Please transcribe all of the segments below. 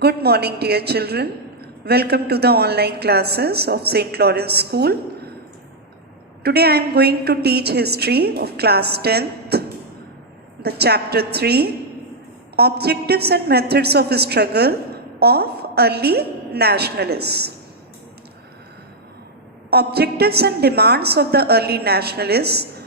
Good morning, dear children. Welcome to the online classes of St. Lawrence School. Today I am going to teach history of class 10th, the chapter 3, Objectives and Methods of Struggle of Early Nationalists. Objectives and demands of the early nationalists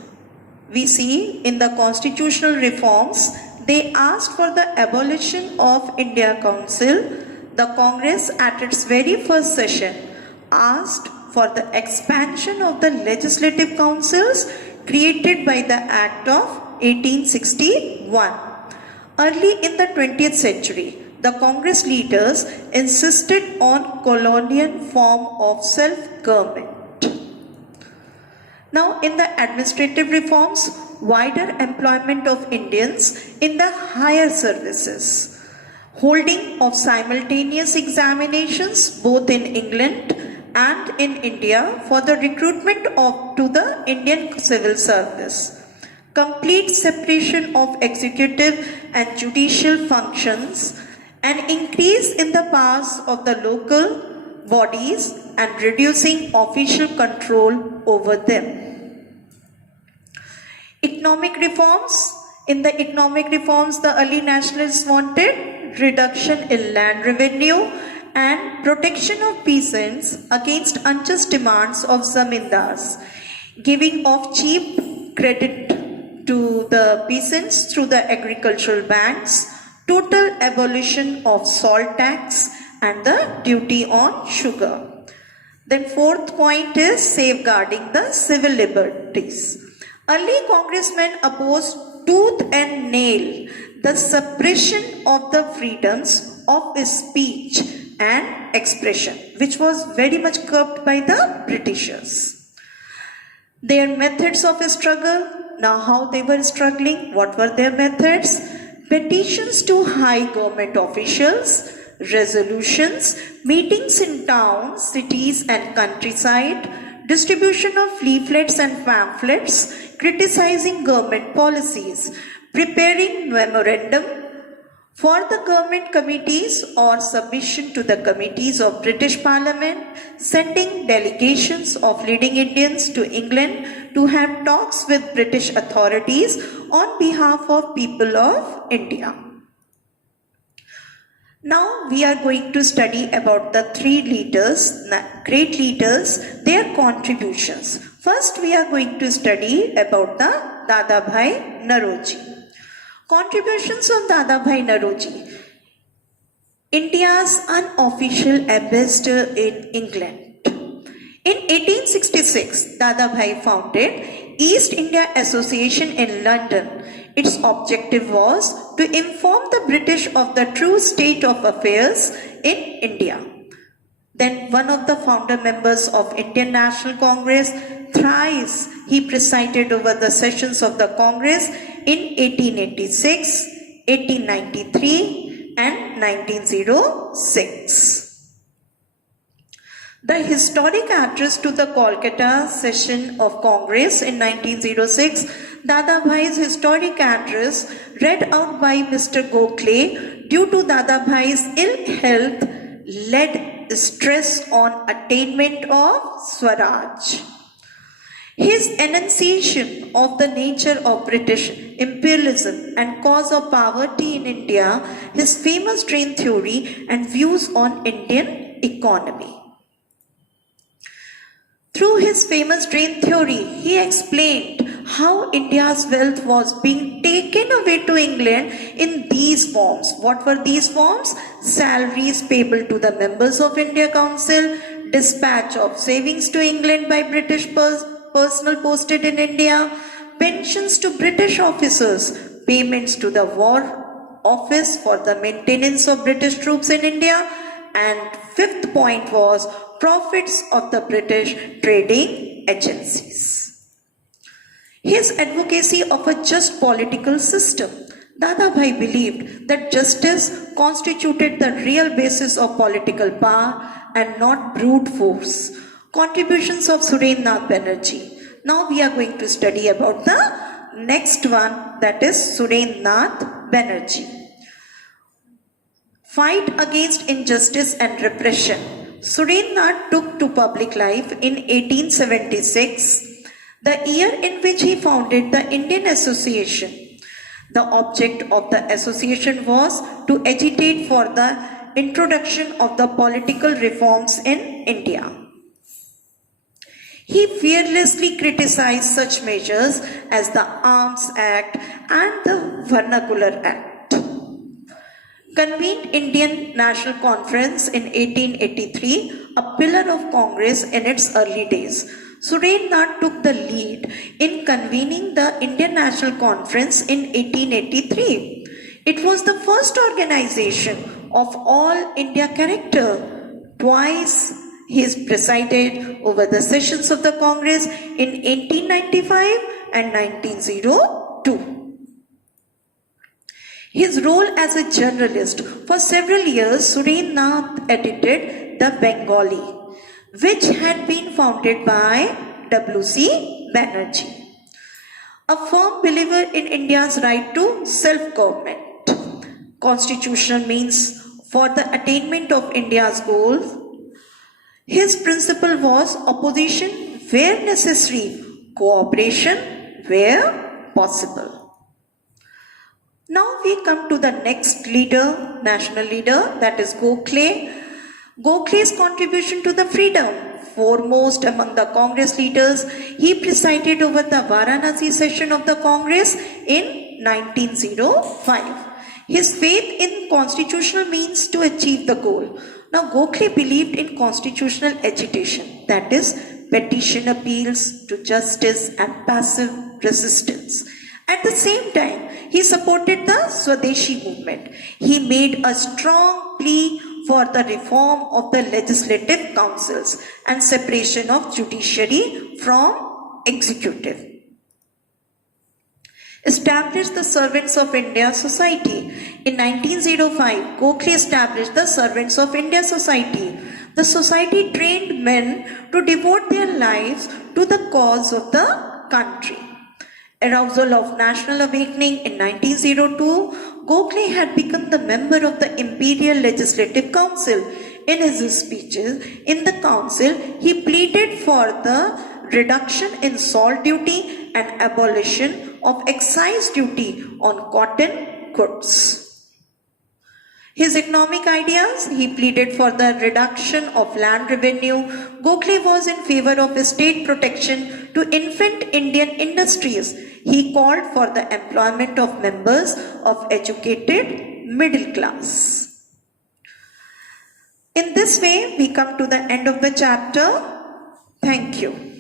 we see in the constitutional reforms. They asked for the abolition of India Council. The Congress at its very first session asked for the expansion of the legislative councils created by the Act of 1861. Early in the 20th century, the Congress leaders insisted on colonial form of self-government. Now, in the administrative reforms, wider employment of Indians in the higher services, holding of simultaneous examinations both in England and in India for the recruitment to the Indian civil service, complete separation of executive and judicial functions, an increase in the powers of the local bodies and reducing official control over them. Economic reforms. In the economic reforms, the early nationalists wanted reduction in land revenue and protection of peasants against unjust demands of zamindars, giving of cheap credit to the peasants through the agricultural banks, total abolition of salt tax and the duty on sugar. Then fourth point is safeguarding the civil liberties. Early congressmen opposed tooth and nail the suppression of the freedoms of speech and expression, which was very much curbed by the Britishers. Their methods of struggle, now how they were struggling, what were their methods? Petitions to high government officials, resolutions, meetings in towns, cities and countryside, distribution of leaflets and pamphlets, criticizing government policies, preparing memorandum for the government committees or submission to the committees of British Parliament, sending delegations of leading Indians to England to have talks with British authorities on behalf of people of India. Now we are going to study about the three leaders, great leaders, their contributions. First we are going to study about the Dadabhai Naoroji. Contributions of Dadabhai Naoroji, India's unofficial ambassador in England. In 1866, Dadabhai founded East India Association in London. Its objective was to inform the British of the true state of affairs in India. Then one of the founder members of Indian National Congress, thrice he presided over the sessions of the Congress in 1886, 1893 and 1906. The historic address to the Kolkata session of Congress in 1906, Dadabhai's historic address read out by Mr. Gokhale due to Dadabhai's ill health led stress on attainment of Swaraj. His enunciation of the nature of British imperialism and cause of poverty in India, his famous drain theory and views on Indian economy. Through his famous drain theory, he explained how India's wealth was being taken away to England in these forms. What were these forms? Salaries payable to the members of India Council, dispatch of savings to England by British personnel posted in India, pensions to British officers, payments to the War Office for the maintenance of British troops in India, and fifth point was profits of the British trading agencies. His advocacy of a just political system. Dadabhai believed that justice constituted the real basis of political power and not brute force. Contributions of Surendranath Banerjee. Now we are going to study about the next one, that is Surendranath Banerjee. fight against injustice and repression. Surendranath took to public life in 1876, the year in which he founded the Indian Association. The object of the association was to agitate for the introduction of the political reforms in India. He fearlessly criticized such measures as the Arms Act and the Vernacular Act. Convened Indian National Conference in 1883, a pillar of Congress in its early days. Surendranath took the lead in convening the Indian National Conference in 1883. It was the first organization of all India character. Twice he has presided over the sessions of the Congress in 1895 and 1902. His role as a journalist: for several years, Surendranath edited the Bengali, which had been founded by W.C. Banerjee. A firm believer in India's right to self-government. Constitutional means for the attainment of India's goals. His principle was opposition where necessary, cooperation where possible. Now we come to the next leader, national leader, that is Gokhale. Gokhale's contribution to the freedom. Foremost among the Congress leaders, he presided over the Varanasi session of the Congress in 1905. His faith in constitutional means to achieve the goal. Now, Gokhale believed in constitutional agitation, that is, petition appeals to justice and passive resistance. At the same time, he supported the Swadeshi movement. He made a strong plea for the reform of the legislative councils and separation of judiciary from executive. Established the Servants of India Society. In 1905, Gokhale established the Servants of India Society. The society trained men to devote their lives to the cause of the country. Arousal of national awakening. In 1902, Gokhale had become the member of the Imperial Legislative Council. In his speeches in the council, he pleaded for the reduction in salt duty and abolition of excise duty on cotton goods. His economic ideas: he pleaded for the reduction of land revenue. Gokhale was in favor of state protection to infant Indian industries. He called for the employment of members of educated middle class. In this way, we come to the end of the chapter. Thank you.